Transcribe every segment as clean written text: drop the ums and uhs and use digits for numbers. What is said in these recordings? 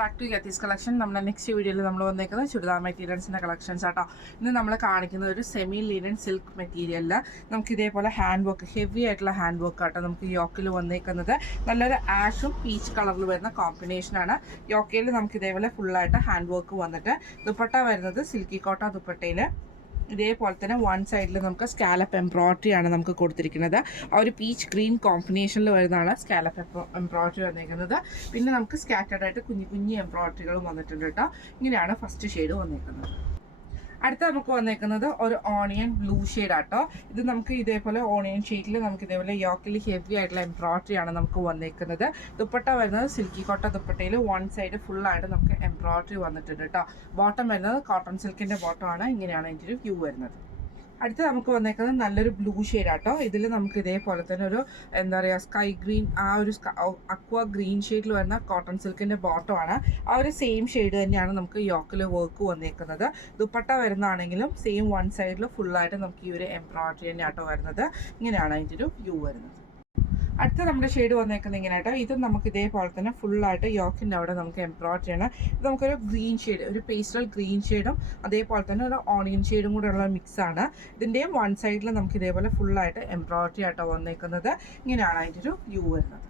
Back to യത്തീസ് collection. നമ്മുടെ next വീഡിയോയിൽ നമ്മൾ വന്നേക്കുന്നത് ചുരിദാർ മെറ്റീരിയൽസിൻ്റെ കളക്ഷൻസ് ആട്ടോ. ഇന്ന് നമ്മൾ കാണിക്കുന്നത് ഒരു സെമി ലിനൻ സിൽക്ക് മെറ്റീരിയലിൽ നമുക്ക് ഇതേപോലെ ഹാൻഡ് വർക്ക്, ഹെവി ആയിട്ടുള്ള ഹാൻഡ് വർക്ക് ആട്ടോ. നമുക്ക് യോക്കിൽ വന്നേക്കുന്നത് നല്ലൊരു ആഷും പീച്ച് കളറിൽ വരുന്ന കോമ്പിനേഷനാണ്. യോക്കയിൽ നമുക്ക് ഇതേപോലെ ഫുള്ളായിട്ട് ഹാൻഡ് വർക്ക് വന്നിട്ട് ദുപ്പട്ട വരുന്നത് സിൽക്കി കോട്ട ദുപ്പട്ടയിൽ ഇതേപോലെ തന്നെ വൺ സൈഡിൽ നമുക്ക് സ്കാലപ്പ് എംബ്രോയിഡറി ആണ് നമുക്ക് കൊടുത്തിരിക്കുന്നത്. ആ ഒരു പീച്ച് ഗ്രീൻ കോമ്പിനേഷനിൽ വരുന്നതാണ് സ്കാലപ്പ് എംബ്രോയിഡറി വന്നിരിക്കുന്നത്. പിന്നെ നമുക്ക് സ്കാറ്റേഡ് ആയിട്ട് കുഞ്ഞു കുഞ്ഞു എംബ്രോയിഡറികളും വന്നിട്ടുണ്ട് കേട്ടോ. ഇങ്ങനെയാണ് ഫസ്റ്റ് ഷെയ്ഡ് വന്നിരിക്കുന്നത്. അടുത്ത നമുക്ക് വന്നേക്കുന്നത് ഒരു ഓണിയൻ ബ്ലൂ ഷെയ്ഡ് ആട്ടോ. ഇത് നമുക്ക് ഇതേപോലെ ഓണിയൻ ഷെയ്ഡിൽ നമുക്ക് ഇതേപോലെ യോക്കിൽ ഹെവി ആയിട്ടുള്ള എംബ്രോയിഡറി ആണ് നമുക്ക് വന്നേക്കുന്നത്. ദുപ്പട്ട വരുന്നത് സിൽക്കി കോട്ട ദുപ്പട്ടയിൽ വൺ സൈഡ് ഫുള്ളായിട്ട് നമുക്ക് എംബ്രോയിഡറി വന്നിട്ടുണ്ട് കേട്ടോ. ബോട്ടം വരുന്നത് കോട്ടൺ സിൽക്കിൻ്റെ ബോട്ടം ആണ്. ഇങ്ങനെയാണ് അതിൻ്റെ ഒരു വ്യൂ വരുന്നത്. അടുത്ത് നമുക്ക് വന്നേക്കുന്നത് നല്ലൊരു ബ്ലൂ ഷെയ്ഡ് ആട്ടോ. ഇതിൽ നമുക്ക് ഇതേപോലെ തന്നെ ഒരു എന്താ പറയുക സ്കൈ ഗ്രീൻ, ആ ഒരു അക്വ ഗ്രീൻ ഷെയ്ഡിൽ വരുന്ന കോട്ടൺ സിൽക്കിൻ്റെ ബോട്ടം ആണ്. ആ ഒരു സെയിം ഷെയ്ഡ് തന്നെയാണ് നമുക്ക് യോക്കിൽ വർക്ക് വന്നേക്കുന്നത്. ദുപ്പട്ട വരുന്നതാണെങ്കിലും സെയിം വൺ സൈഡിൽ ഫുള്ളായിട്ട് നമുക്ക് ഈ ഒരു എംബ്രോയിഡറി തന്നെ ആട്ടോ വരുന്നത്. ഇങ്ങനെയാണ് അതിൻ്റെ ഒരു വ്യൂ വരുന്നത്. അടുത്ത നമ്മുടെ ഷെയ്ഡ് വന്നേക്കുന്നത് ഇങ്ങനെ ആട്ടോ. ഇത് നമുക്ക് ഇതേപോലെ തന്നെ ഫുള്ളായിട്ട് യോക്കിൻ്റെ അവിടെ നമുക്ക് എംബ്രോയിഡറി ആണ്. ഇത് നമുക്കൊരു ഗ്രീൻ ഷെയ്ഡ്, ഒരു പേസ്റ്റൽ ഗ്രീൻ ഷെയ്ഡും അതേപോലെ തന്നെ ഒരു ഓണിയൻ ഷെയ്ഡും കൂടെ ഉള്ള മിക്സാണ്. ഇതിൻ്റെയും വൺ സൈഡിൽ നമുക്ക് ഇതേപോലെ ഫുള്ളായിട്ട് എംബ്രോയിഡറി ആട്ടോ വന്നേക്കുന്നത്. ഇങ്ങനെയാണ് അതിൻ്റെ ഒരു വ്യൂ വരുന്നത്.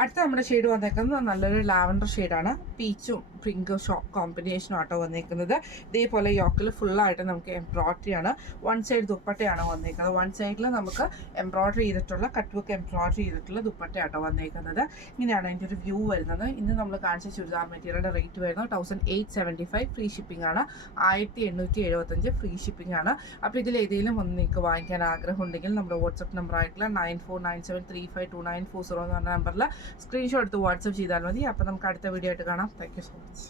അടുത്ത നമ്മുടെ ഷെയ്ഡ് വന്നേക്കുന്നത് നല്ലൊരു ലാവൻഡർ ഷെയ്ഡാണ്. പീച്ചും പിങ്ക് കോമ്പിനേഷനും ആട്ടോ വന്നേക്കുന്നത്. ഇതേപോലെ യോക്കിൽ ഫുള്ളായിട്ട് നമുക്ക് എംബ്രോയിഡറി ആണ്. വൺ സൈഡ് ദുപ്പട്ടയാണ് വന്നേക്കുന്നത്. വൺ സൈഡിൽ നമുക്ക് എംബ്രോയിഡറി ചെയ്തിട്ടുള്ള കട്ട് വർക്ക് എംബ്രോയിഡറി ചെയ്തിട്ടുള്ള ദുപ്പട്ടയാട്ടോ വന്നേക്കുന്നത്. ഇങ്ങനെയാണ് അതിൻ്റെ ഒരു വ്യൂ വരുന്നത്. ഇന്ന് നമ്മൾ കാണിച്ച ചുരിദാർ മെറ്റീരിയലിൻ്റെ റേറ്റ് വരുന്നത് 1875. ഫ്രീ ഷിപ്പിംഗ് ആണ്. 1875 ഫ്രീ ഷിപ്പിംഗ് ആണ്. അപ്പോൾ ഇതിൽ ഏതെങ്കിലും ഒന്ന് നിങ്ങൾക്ക് വാങ്ങിക്കാൻ ആഗ്രഹം ഉണ്ടെങ്കിൽ നമ്മുടെ വാട്സപ്പ് നമ്പർ ആയിട്ടുള്ള 9497352940 എന്ന് പറഞ്ഞ നമ്പറിൽ സ്ക്രീൻഷോട്ട് എടുത്ത് വാട്സപ്പ് ചെയ്താൽ മതി. അപ്പോൾ നമുക്ക് അടുത്ത വീഡിയോ ആയിട്ട് കാണാം. Thank you so much.